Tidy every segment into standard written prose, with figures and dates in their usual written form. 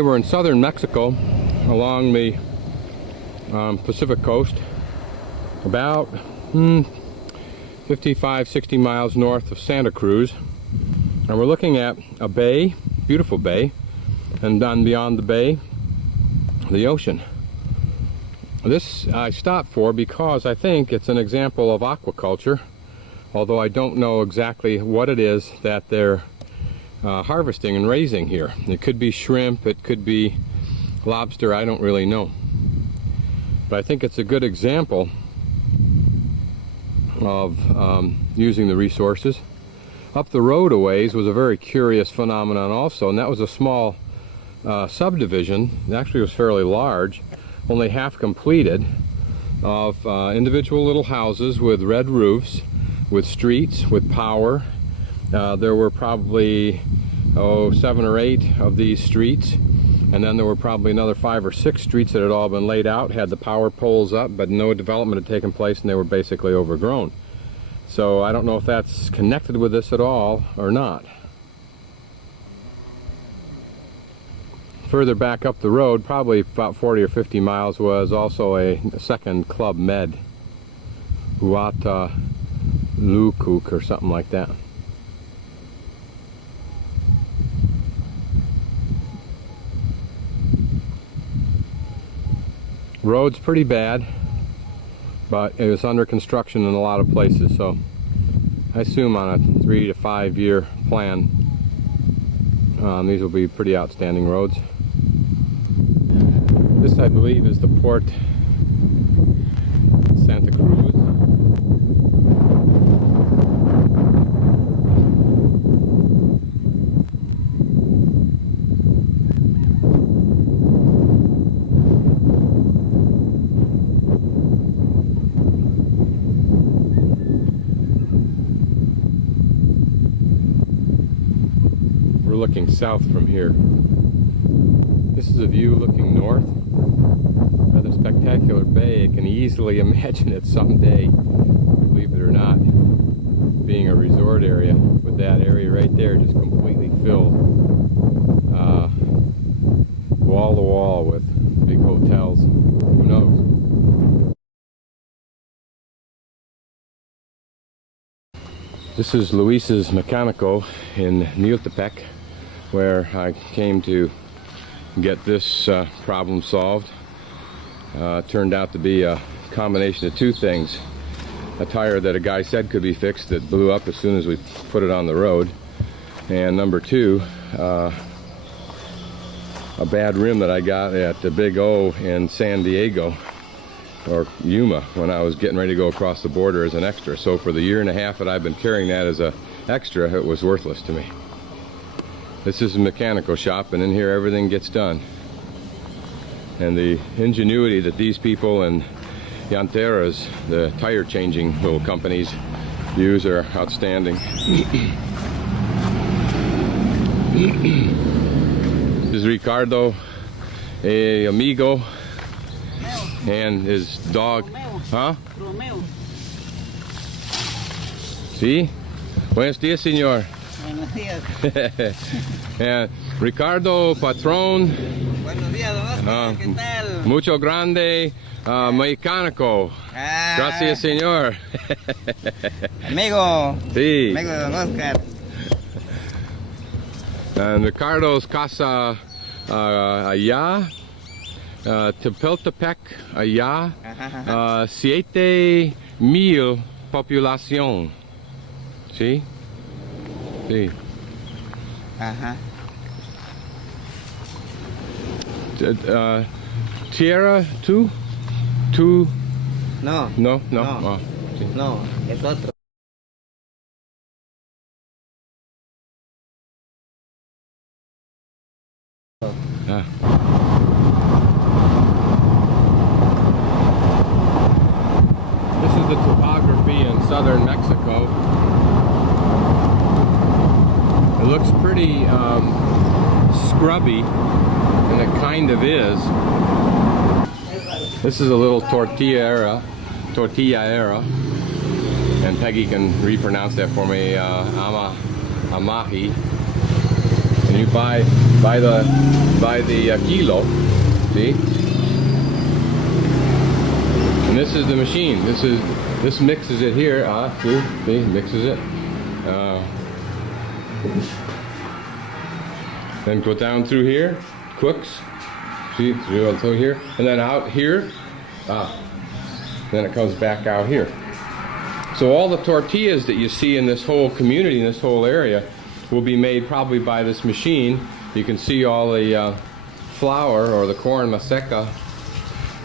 Okay, we're in southern Mexico along the Pacific coast, about 55, 60 miles north of Santa Cruz, and we're looking at a bay, beautiful bay, and then beyond the bay, the ocean. This I stopped for because I think it's an example of aquaculture, although I don't know exactly what it is that they're harvesting and raising here. It could be shrimp, it could be lobster, I don't really know. But I think it's a good example of using the resources. Up the road a ways was a very curious phenomenon also, and that was a small subdivision. It actually was fairly large, only half completed, of individual little houses with red roofs, with streets, with power. There were probably 7 or 8 of these streets, and then there were probably another 5 or 6 streets that had all been laid out, had the power poles up, but no development had taken place, and they were basically overgrown. So I don't know if that's connected with this at all or not. Further back up the road, probably about 40 or 50 miles, was also a second Club Med, Huata Lukuk or something like that. Road's pretty bad, but it was under construction in a lot of places, so I assume on a 3 to 5 year plan these will be pretty outstanding roads. This, I believe, is the Port Santa Cruz. We're looking south from here. This is a view looking north. Rather spectacular bay. I can easily imagine it someday, believe it or not, being a resort area, with that area right there just completely filled, wall to wall with big hotels. Who knows? This is Luis's Mechanico in Tehuantepec, where I came to get this problem solved. Turned out to be a combination of 2 things. A tire that a guy said could be fixed that blew up as soon as we put it on the road, and number 2, a bad rim that I got at the Big O in San Diego, or Yuma, when I was getting ready to go across the border as an extra. So for the 1.5 years that I've been carrying that as an extra, it was worthless to me. This is a Mechanico shop, and in here everything gets done. And the ingenuity that these people and Yanteras, the tire changing little companies, use are outstanding. This is Ricardo, a amigo, and his dog. Huh? Sí? Buenos días, señor. Buenos días. And Ricardo, patrón. Buenos días, don Oscar. ¿Qué tal? Mucho grande, Mechanico. Gracias, señor. Amigo. Sí. Amigo de don Oscar. And Ricardo's casa allá, Tehuantepec allá, 7,000 población. ¿Sí? Sí. Ajá. Tierra, tú? ¿Tú? No. No, no. No. Oh, sí. No, es otro. Ah. This is the topography in southern Mexico. It looks pretty scrubby, and it kind of is. This is a little tortilla era, and Peggy can repronounce that for me, amahi. And You buy the kilo. See? And this is the machine. This mixes it here. See, mixes it. Then go down through here, cooks. See, through here, and then out here. Then it comes back out here. So all the tortillas that you see in this whole community, in this whole area, will be made probably by this machine. You can see all the flour or the corn maseca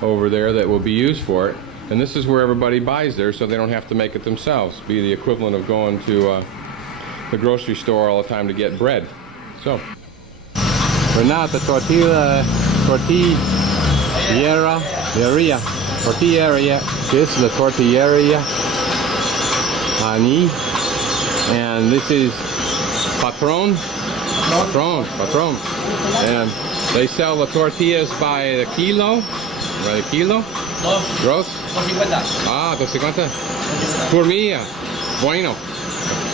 over there that will be used for it. And this is where everybody buys there, so they don't have to make it themselves. Be the equivalent of going to the grocery store all the time to get bread. So we're now at the tortilleria. This is the tortilleria. And this is Patron. And they sell the tortillas by the kilo. Gross? 250. Por mía. Bueno.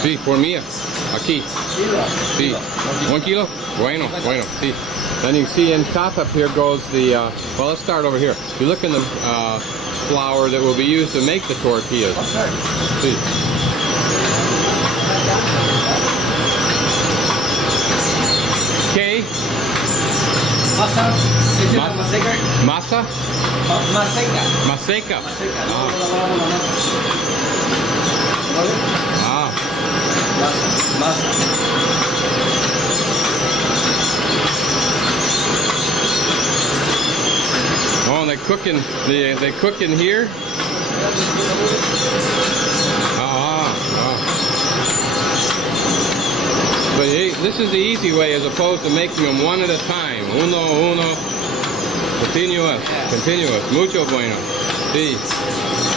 Sí, por mía. Aquí. Sí. 1 kilo? Bueno. Sí. Then you see in top up here goes the, well, let's start over here. You look in the flour that will be used to make the tortillas. See. Okay. Masa? Maseca. Oh, they cook in here. But hey, this is the easy way as opposed to making them one at a time. Uno. Continuous. Mucho bueno. See,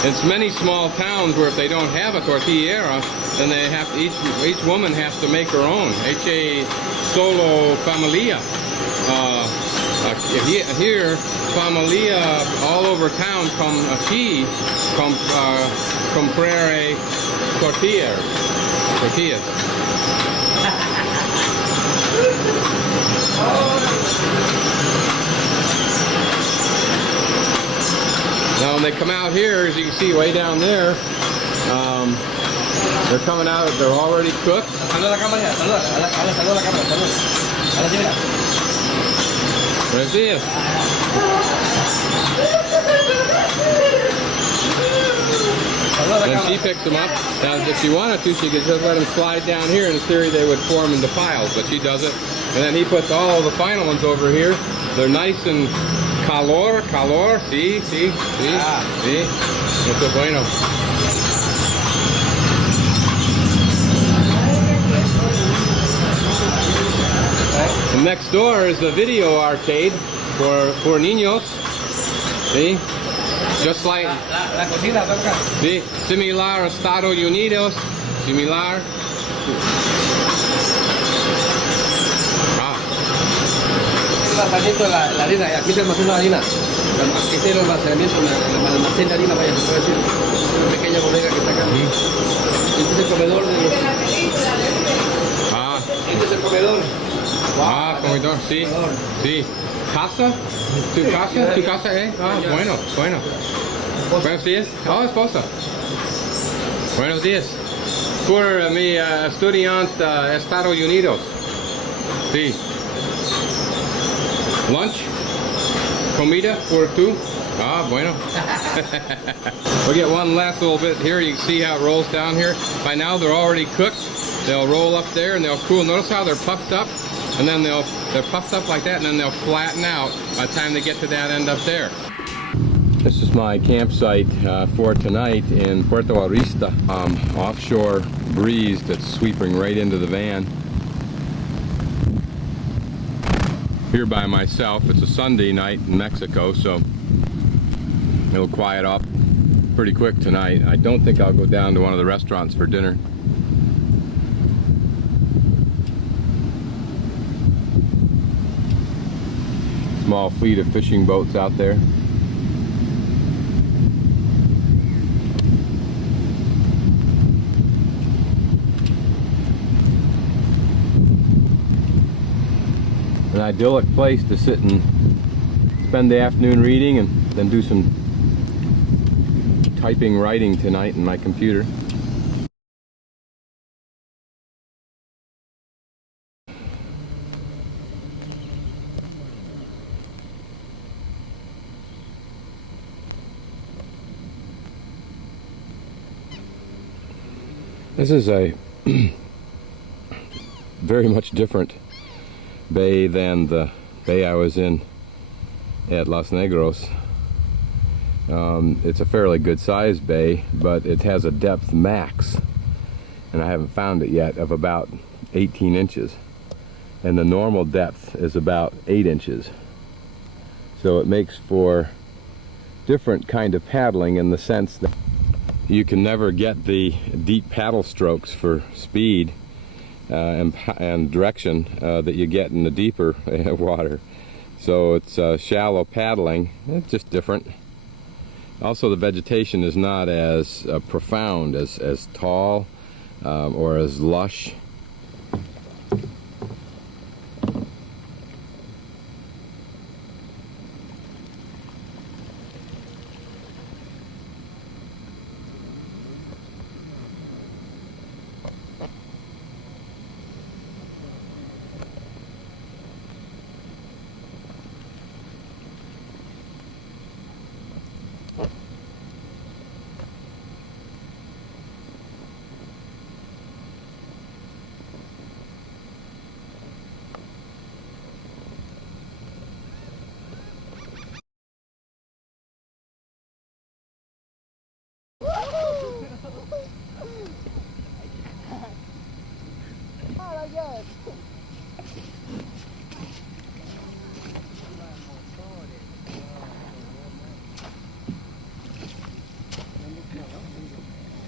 it's many small towns where if they don't have a tortillera, then they have to, each woman has to make her own. Eche solo familia. Here, familia all over town come aquí comprare tortillas. Now when they come out here, as you can see way down there, they're coming out, they're already cooked. Buenos días. Then she picks them up. Now if she wanted to, she could just let them slide down here. In theory they would form into piles, but she doesn't. And then he puts all the final ones over here. They're nice and calor. Sí. Mucho bueno. And next door is the video arcade for niños. See? Just like see, similar Estados Unidos, similar. La harina, aquí se almacena la harina. Aquí está el almacenamiento, el almacén de harina, vaya, se puede decir. Una pequeña bodega que está acá. Este es el comedor de los... Este es el comedor. Comedor, sí. Sí. ¿Casa? ¿Tu casa, eh? Bueno. Buenos días. Esposa. Buenos días. Por mi estudiante Estados Unidos. Sí. Lunch? Comida for two? Bueno. We'll get one last little bit here. You can see how it rolls down here. By now they're already cooked. They'll roll up there and they'll cool. Notice how they're puffed up? And then they're puffed up like that, and then they'll flatten out by the time they get to that end up there. This is my campsite for tonight in Puerto Arista. Offshore breeze that's sweeping right into the van. Here by myself. It's a Sunday night in Mexico, so it'll quiet up pretty quick tonight. I don't think I'll go down to one of the restaurants for dinner. Small fleet of fishing boats out there. idyllic place to sit and spend the afternoon reading and then do some typing writing tonight in my computer. This is a very much different bay than the bay I was in at Los Negros. It's a fairly good sized bay, but it has a depth max, and I haven't found it yet, of about 18 inches. And the normal depth is about 8 inches. So it makes for different kind of paddling in the sense that you can never get the deep paddle strokes for speed and direction that you get in the deeper water. So it's shallow paddling. It's just different. Also, the vegetation is not as profound, as tall or as lush.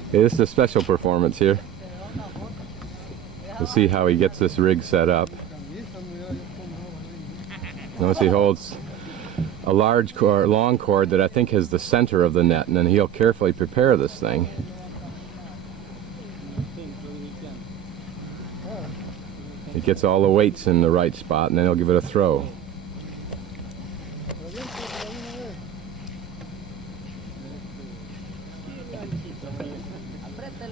Okay, this is a special performance here. You'll see how he gets this rig set up. Notice he holds a large cord, long cord that I think is the center of the net, and then he'll carefully prepare this thing. He gets all the weights in the right spot, and then he'll give it a throw.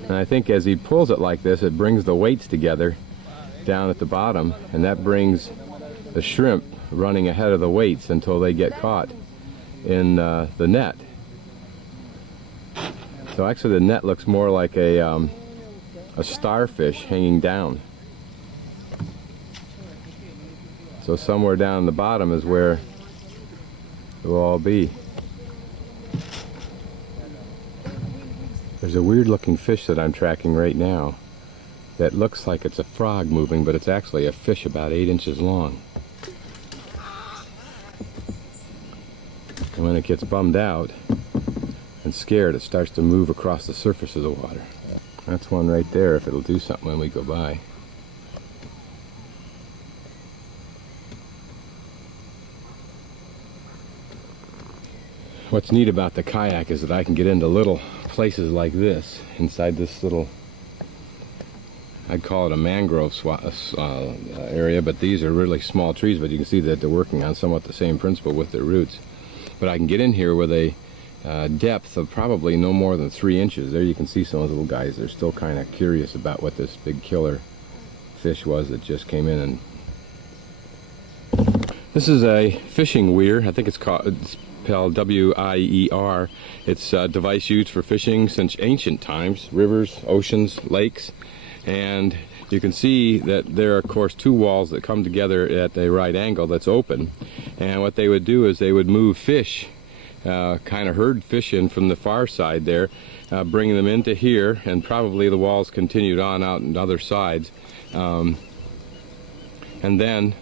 And I think as he pulls it like this, it brings the weights together down at the bottom, and that brings the shrimp running ahead of the weights until they get caught in the net. So actually the net looks more like a starfish hanging down. So somewhere down the bottom is where it will all be. There's a weird looking fish that I'm tracking right now that looks like it's a frog moving, but it's actually a fish about 8 inches long. And when it gets bummed out and scared, it starts to move across the surface of the water. That's one right there, if it'll do something when we go by. What's neat about the kayak is that I can get into little places like this, inside this little, I'd call it a mangrove area, but these are really small trees, but you can see that they're working on somewhat the same principle with their roots. But I can get in here with a depth of probably no more than 3 inches. There you can see some of the little guys. They're still kind of curious about what this big killer fish was that just came in. And this is a fishing weir. I think it's spelled W-I-E-R. It's a device used for fishing since ancient times, rivers, oceans, lakes. And you can see that there are, of course, two walls that come together at a right angle that's open. And what they would do is they would move fish, kind of herd fish in from the far side there, bringing them into here, and probably the walls continued on out on other sides. And then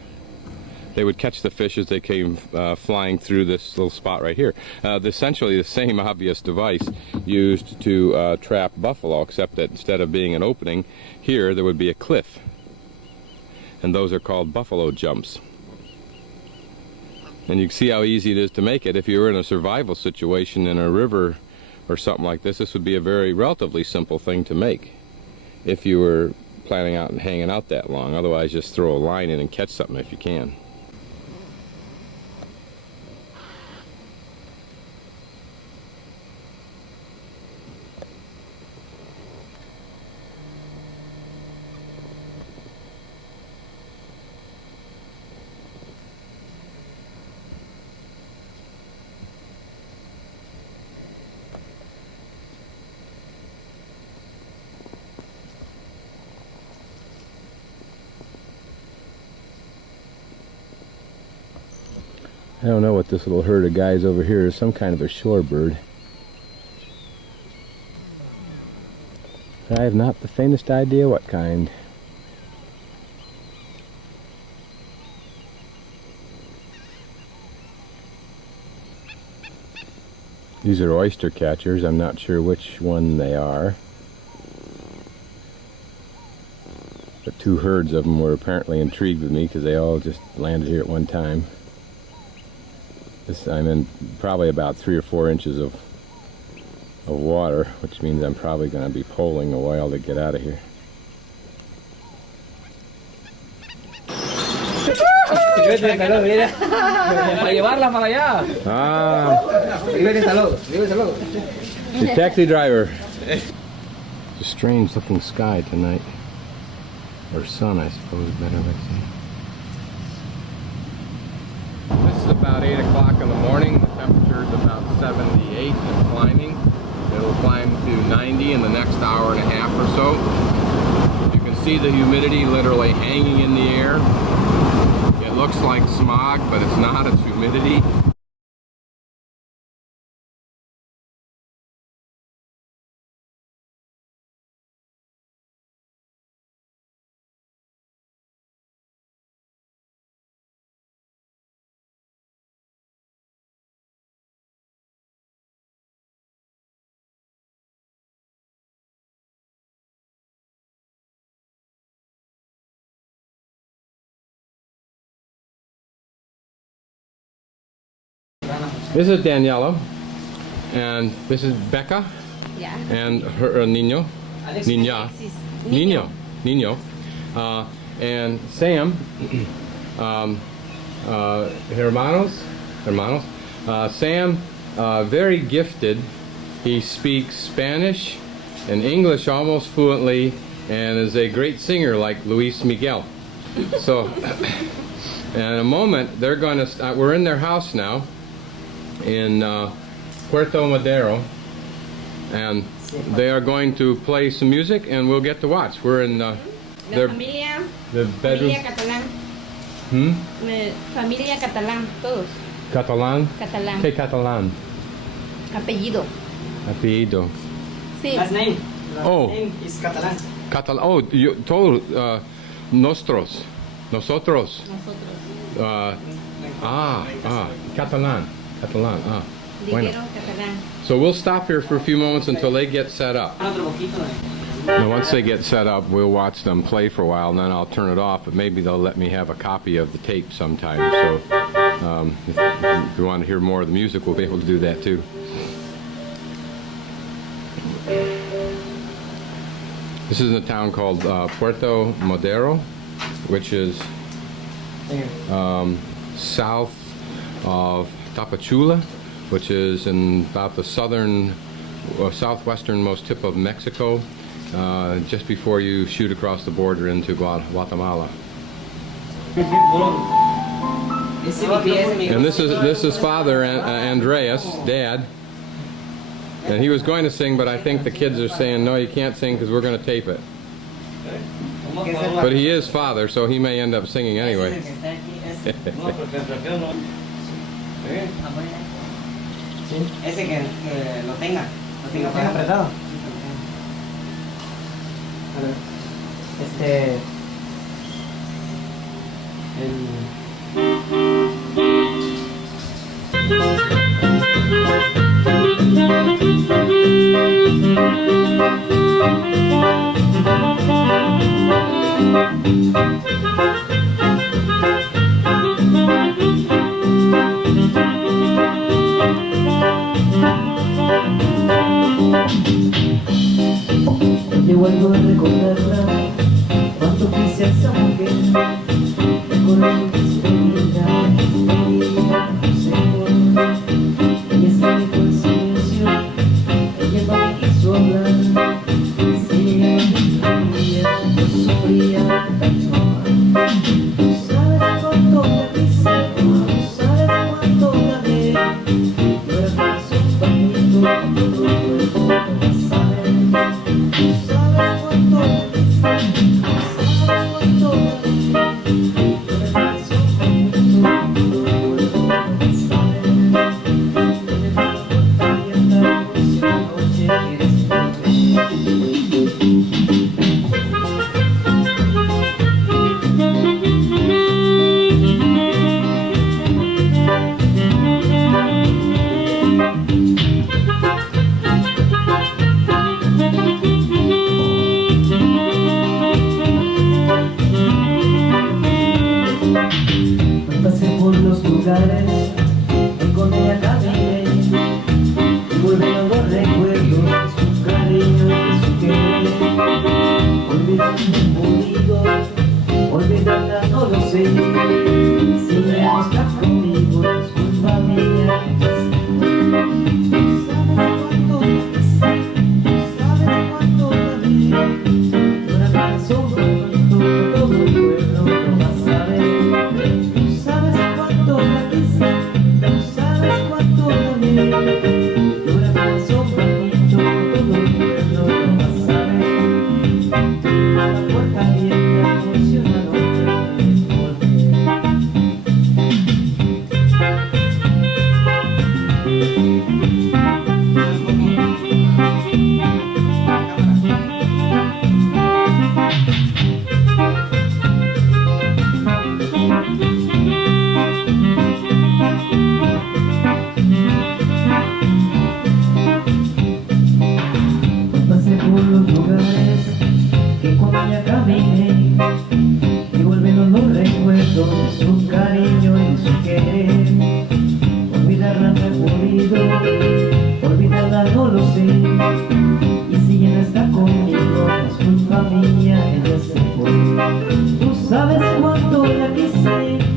they would catch the fish as they came flying through this little spot right here. Essentially the same obvious device used to trap buffalo, except that instead of being an opening, here there would be a cliff. And those are called buffalo jumps. And you can see how easy it is to make it. If you were in a survival situation in a river or something like this, this would be a very relatively simple thing to make if you were planning out and hanging out that long. Otherwise, just throw a line in and catch something if you can. I don't know what this little herd of guys over here is. Some kind of a shorebird. I have not the faintest idea what kind. These are oyster catchers. I'm not sure which one they are. But two herds of them were apparently intrigued with me because they all just landed here at one time. I'm in probably about 3 or 4 inches of water, which means I'm probably going to be poling a while to get out of here. The taxi driver. It's a strange looking sky tonight. Or sun, I suppose, better to say. This is about 8 o'clock in the morning. The temperature is about 78 and climbing. It'll climb to 90 in the next hour and a half or so. You can see the humidity literally hanging in the air. It looks like smog, but it's not, it's humidity. This is Daniela, and this is Becca, Yeah. and her Nino, and Sam, hermanos. Sam, very gifted. He speaks Spanish and English almost fluently, and is a great singer like Luis Miguel. So, in a moment, they're going to. We're in their house now, in Puerto Madero, and they are going to play some music, and we'll get to watch. We're in their Familia, the bedroom. familia Catalan. Familia Catalan, todos. Catalan. Catalan. ¿Qué Catalan? Apellido. Apellido. Sí. Last name. Oh. Name is Catalan. Catalan. Oh, you told nosotros. Nosotros. Catalan. Catalan. Bueno. Dijeron Catalan. So we'll stop here for a few moments until they get set up. And once they get set up, we'll watch them play for a while, and then I'll turn it off, but maybe they'll let me have a copy of the tape sometime. So if you want to hear more of the music, we'll be able to do that too. This is in a town called Puerto Madero, which is south of Tapachula, which is in about the southwesternmost tip of Mexico, just before you shoot across the border into Guatemala. And this is Father Andreas, Dad, and he was going to sing, but I think the kids are saying no, you can't sing because we're going to tape it. But he is Father, so he may end up singing anyway. Ese que lo tenga apretado. Yo vuelvo a recordarla cuando quise a esa mujer, recordando mi experiencia, Señor. Ella se dejó en silencio, ella no me quiso hablar. Si ella no me yo sufría tanto. Tú sabes cuánto la quise, tú sabes cuánto la amé. Yo era más un pañito, todo el cuerpo no vas a ver. Tú sabes cuánto la quise, tú sabes cuánto la amé. Yo era más un pañito, todo el cuerpo no vas a ver. pulido, olvidarla no lo sé. Si ya no está conmigo, es culpa mía. ¿Sabes cuánto la quise? Una canción con todo el pueblo lo va a saber. Tú sabes cuánto la quise, tú sabes cuánto la amé. Una canción con todo el pueblo lo va a saber. La puerta abierta por si una noche quieres volver. Pasé por los lugares que con ella caminé y vuelven los recuerdos de su cariño y de su querer. Olvidarla no he podido, olvidarla no lo sé. Y si ella no está conmigo, es culpa mía, ella se fue. Tú sabes cuánto la quise,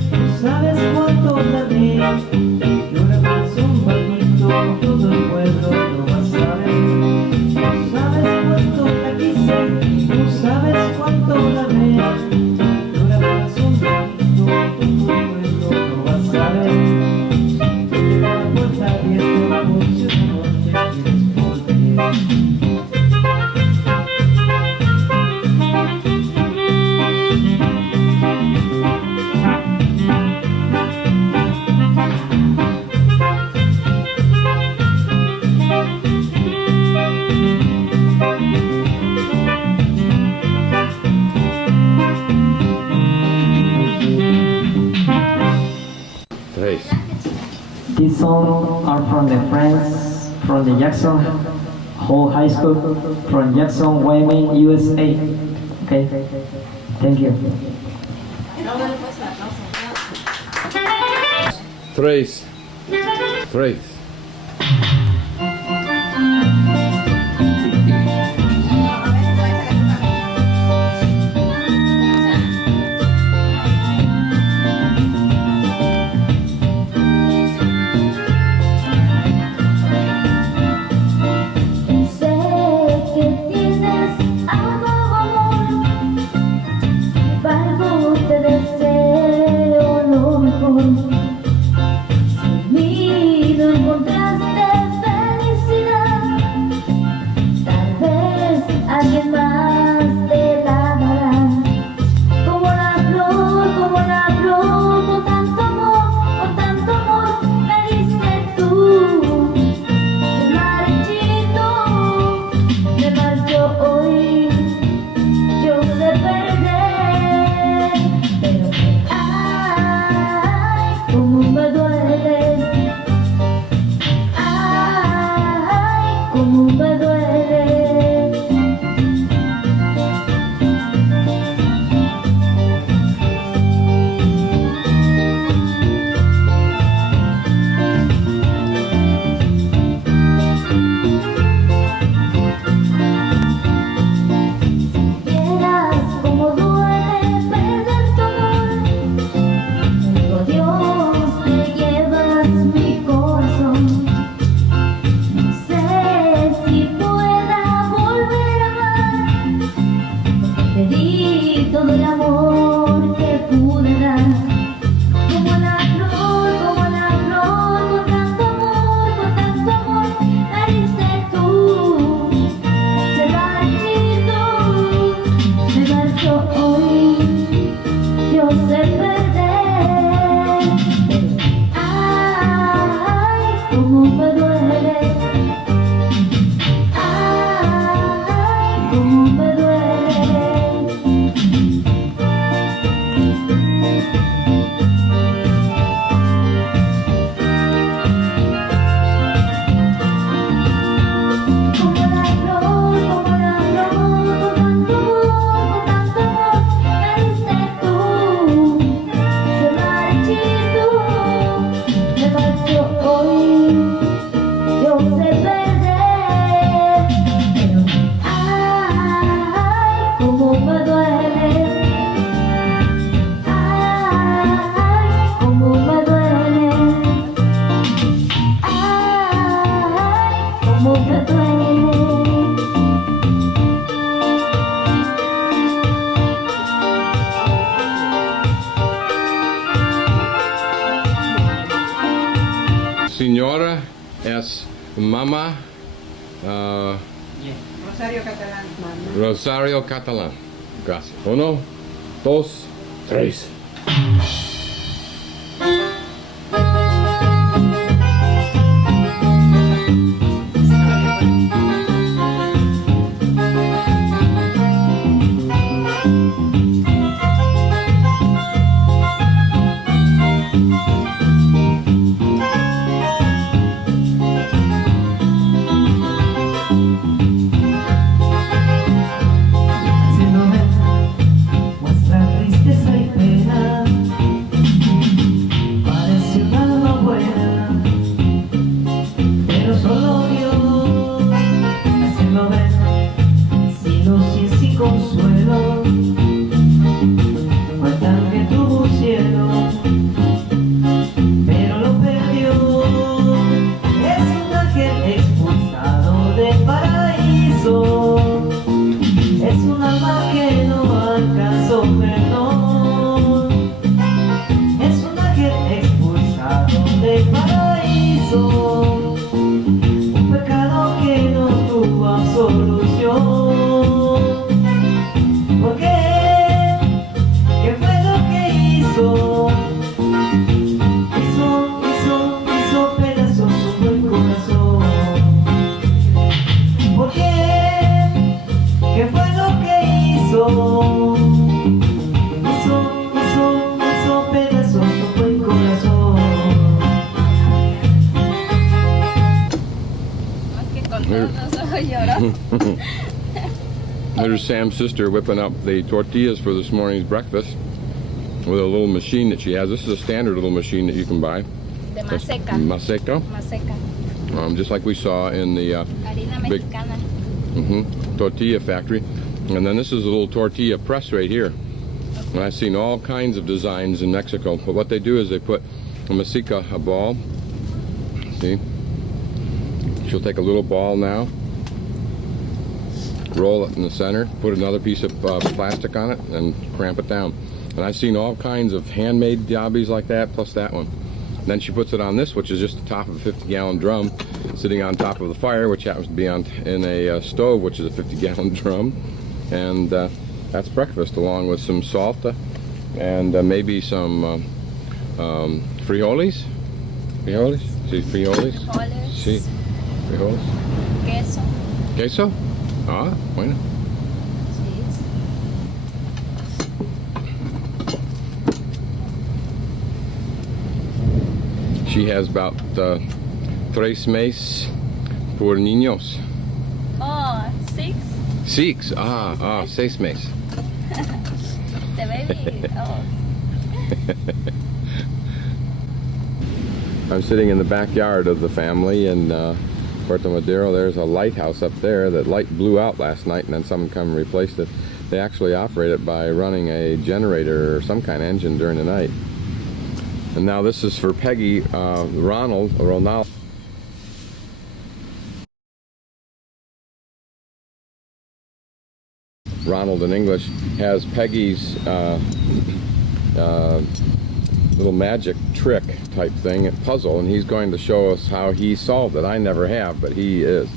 tú sabes cuánto la amé. Y una canción bonito, todo el pueblo lo va a saber. Tú sabes cuánto la quise, tú sabes cuánto la amé. Una canción bonito, todo el pueblo lo va a saber. Deja la puerta abierta por si una noche quieres volver. Tres. These songs are from the friends from the Jackson Hole High School from Jackson, Wyoming, USA. Okay, thank you. Tres. Tres. Sé que tienes algo, amor, para algo te deseo lo mejor. Si en mí no encontraste felicidad, tal vez alguien más te la dará. Como la flor, con tanto amor me diste tú. Marchito, me marcho hoy, yo sé perder, pero ay, cómo me duele, ay, cómo me duele. Vieras cómo duele perder tu amor. Por Dios te llevas mi corazón. No sé si como me duele. Señora es Mama Rosario Catalan. Rosario Catalan. Gracias. 1, 2, 3. Muestra tristeza y pena, parece un alma buena, pero solo Dios hacerlo ver, sin luz y sin consuelo. Cuentan que tuvo un cielo, pero lo perdió. Es un ángel expulsado del paraíso. Es un alma que no alcanzó perdón. Es un ángel expulsado del paraíso. Un pecado que no tuvo absolución. ¿Por qué? ¿Qué fue lo que hizo? Hizo pedazos su buen corazón. ¿Por qué? ¿Qué fue lo que hizo? Hizo pedazos su buen corazón. Más que con todos los ojos lloró. There's Sam's sister whipping up the tortillas for this morning's breakfast with a little machine that she has. This is a standard little machine that you can buy. De That's maseca. Maseca, Maseca. just like we saw in the Harina Big- mexicana. tortilla factory. And then this is a little tortilla press right here. And I've seen all kinds of designs in Mexico. But what they do is they put a maseca, a ball. See? She'll take a little ball now, roll it in the center, put another piece of plastic on it, and cramp it down. And I've seen all kinds of handmade jobbies like that, plus that one. Then she puts it on this, which is just the top of a 50-gallon drum, sitting on top of the fire, which happens to be in a stove, which is a 50-gallon drum. And that's breakfast, along with some salsa and maybe some frijoles. Frijoles? Sí, frijoles. Frijoles. Sí, frijoles. Queso. Queso? Ah, bueno. Cheese. She has about 3 meses por niños. Oh, 6. 6, 6 meses. The baby. Oh. I'm sitting in the backyard of the family in Puerto Madero. There's a lighthouse up there. That light blew out last night and then someone come and replaced it. They actually operate it by running a generator or some kind of engine during the night. And now this is for Peggy, Ronald. Ronald in English has Peggy's little magic trick type thing, puzzle, and he's going to show us how he solved it. I never have, but he is.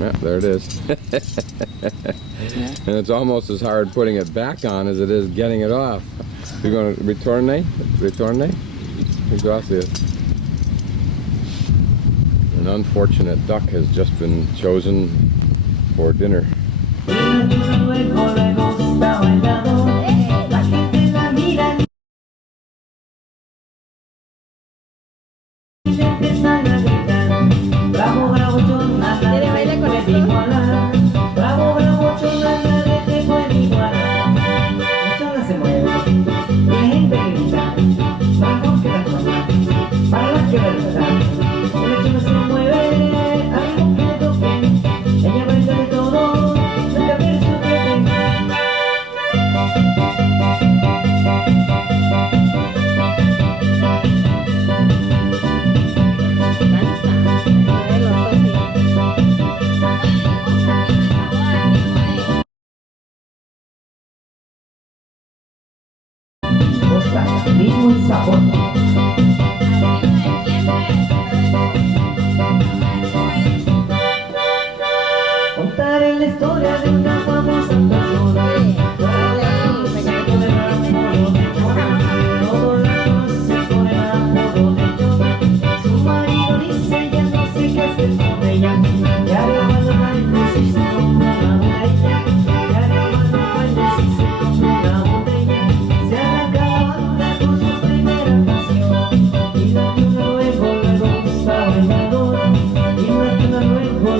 Yeah, there it is. And it's almost as hard putting it back on as it is getting it off. You're going to retorne? Gracias. An unfortunate duck has just been chosen for dinner. Debe bailar con el pico. Bravo, bravo, chona, te puede igualar. La chona se mueve, y la gente grita, vamos que la chona, para la que verdad. La chona se mueve, algo que le toque, ella baila de todo. Contaré la historia de una famosa persona. Todos la conocen por el apodo de John. Todos la conocen por el apodo de John. Su marido dice ya no sé qué hacer con ella. Ya no va a lograr si se toma una botella. Ya no va a lograr si se toma una botella. Se arranca la banda con su primera canción. Y la tuna luego está bailando. Y la tuna luego